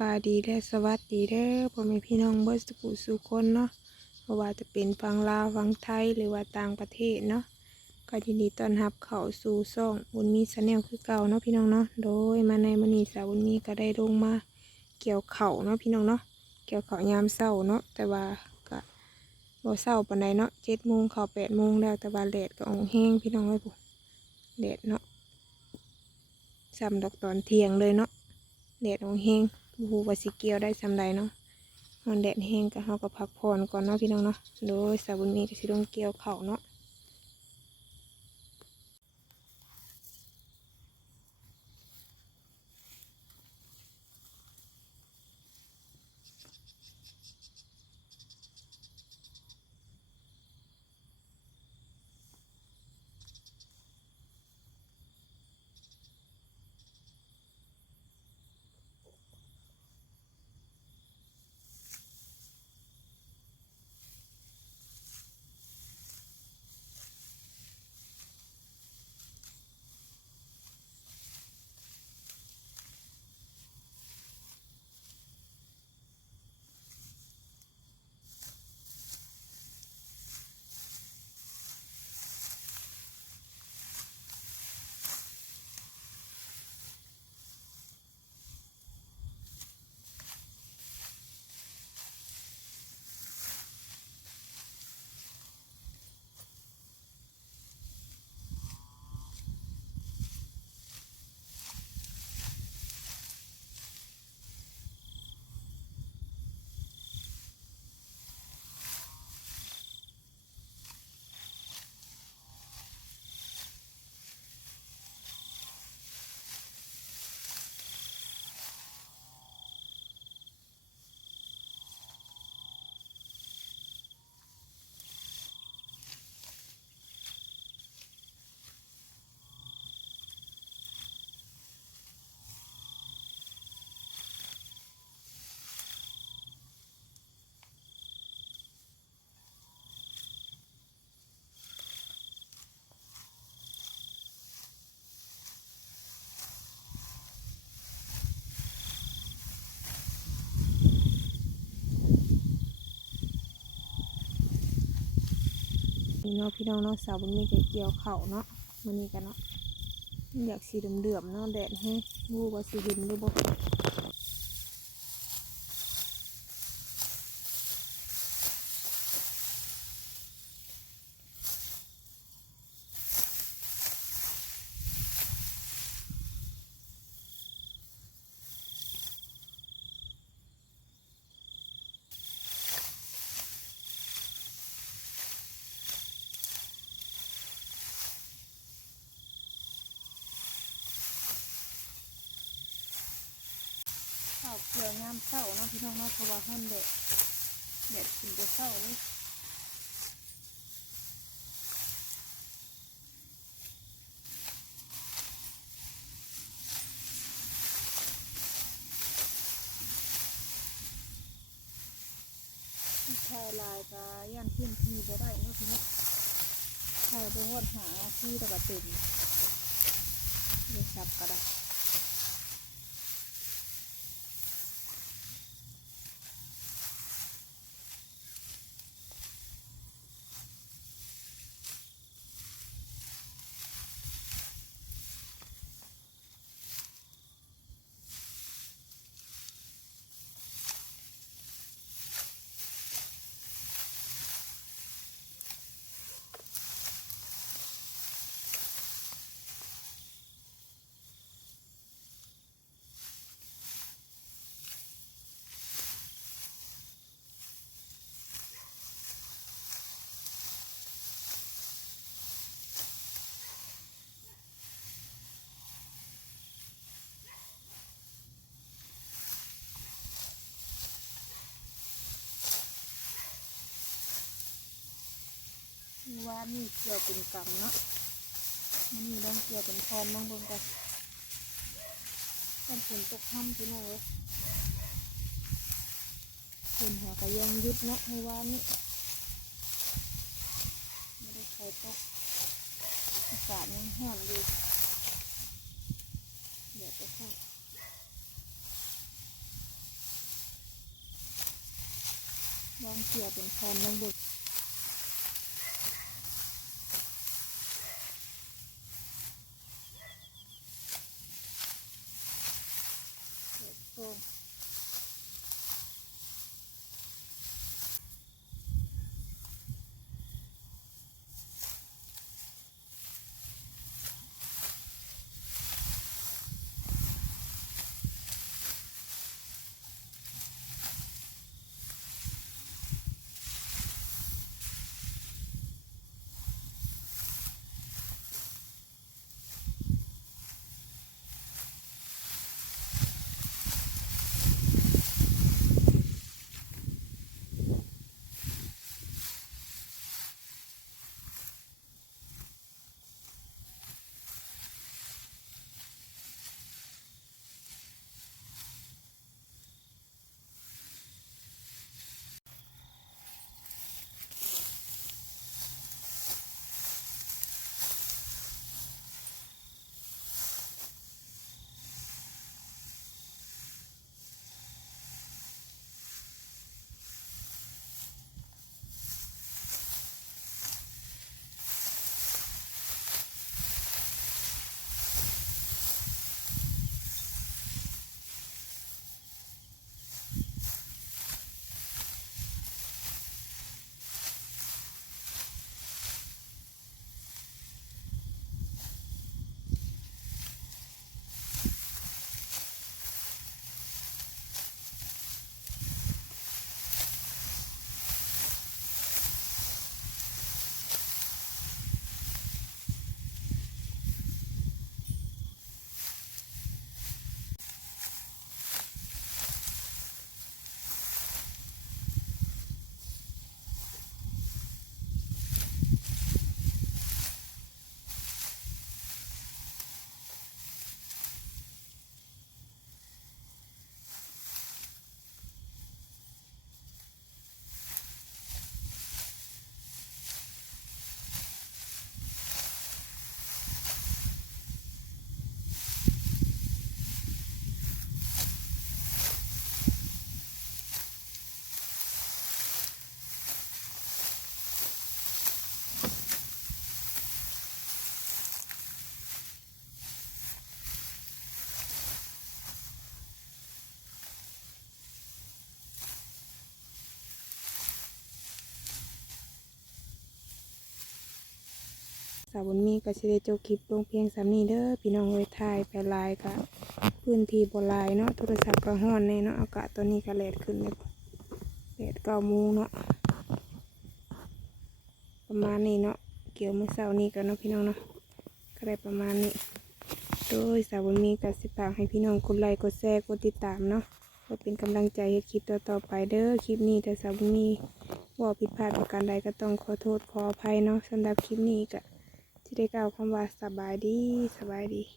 บายดีและสวัสดีเด้อพ่อแม่พี่น้องเบิดสุขสุขคนเนาะบ่ว่าจะเป็นฝั่งลาวฝั่งไทยหรือว่าต่างประเทศเนาะก็ยินดีต้อนรับเข้าสู่ช่องบุญมีชาแนลคือเก่าเนาะพี่น้องเนาะโดยมาในมื้อนี้สาวบุญมีก็ได้ลงมาเกี่ยวข้าวเนาะพี่น้องเนาะเกี่ยวข้าวยามเช้าเนาะแต่ว่าก็บ่เช้าปานใดเนาะ 7:00 นเข้า 8:00 นแล้วแต่ว่าแดดก็ออกแห้งพี่น้องเอ้ยพุแดดเนาะซ้ำดอกตอนเที่ยงเลยเนาะแดดออกแห้งบ่ฮู้ว่าสิเกี่ยวได้ส่ำใดเนาะมันแดดแห้งก็เฮาก็พักผ่อนก่อนเนาะพี่น้องเนาะโดยสาวบุญมีก็สิลงเกี่ยวข้าวเนาะนี่เนาะพี่น้องเนาะสาวบุญมีก็เกี่ยวข้าวเนาะมื้อนี้กันเนาะอยากสีเดือมๆเนาะแดดแห้งบ่รู้ว่าสิเห็นหรือบ่ข้าวเกี่ยวยามเช้าเนาะพี่น้องเนาะเพราะว่าฮ้อนแดดขึ้นแต่เช้าเลยถ่ายลายก็ย่านพื้นที่บ่ได้เนาะพี่น้องถ่ายบ่ฮอดหาที่แล้วก็เต็มเลยสับก็ได้ว่ามีเกี่ยวเป็นกำเนาะมันมีต้องเกี่ยวเป็นพรน้องเบิ่งกันฝนตกค่ำพี่น้องเลยฝนหัวกระยองยุดเนาะในว่านี้ไม่ได้ใครตกอากาศยังร้อนอยู่เดี๋ยวจะเข้า ลองเกี่ยวเป็นคอนลงเบิกโอ้สาวบุญมีก็สิได้จบคลิปลงเพียงสำนี้เด้อพี่น้องเอ้ยถ่ายไปหลายก็พื้นที่บ่หลายเนาะโทรศัพท์ก็ร้อนแน่เนาะอากาศตอนนี้ก็แลดขึ้นเลยแดด9 โมงเนาะประมาณนี้เนาะเกี่ยวมื้อเช้านี้ก็เนาะพี่น้องเนาะก็ได้ประมาณนี้โดยสาวบุญมีก็สิฝากให้พี่น้องกดไลค์กดแชร์กดติดตามเนาะเพื่อเป็นกำลังใจให้คลิปต่อๆไปเด้อคลิปนี้แต่สาวบุญมีว่าผิดพลาดประการใดก็ต้องขอโทษขออภัยเนาะสำหรับคลิปนี้ก็ที่ได้กล่าวคำว่าสบายดี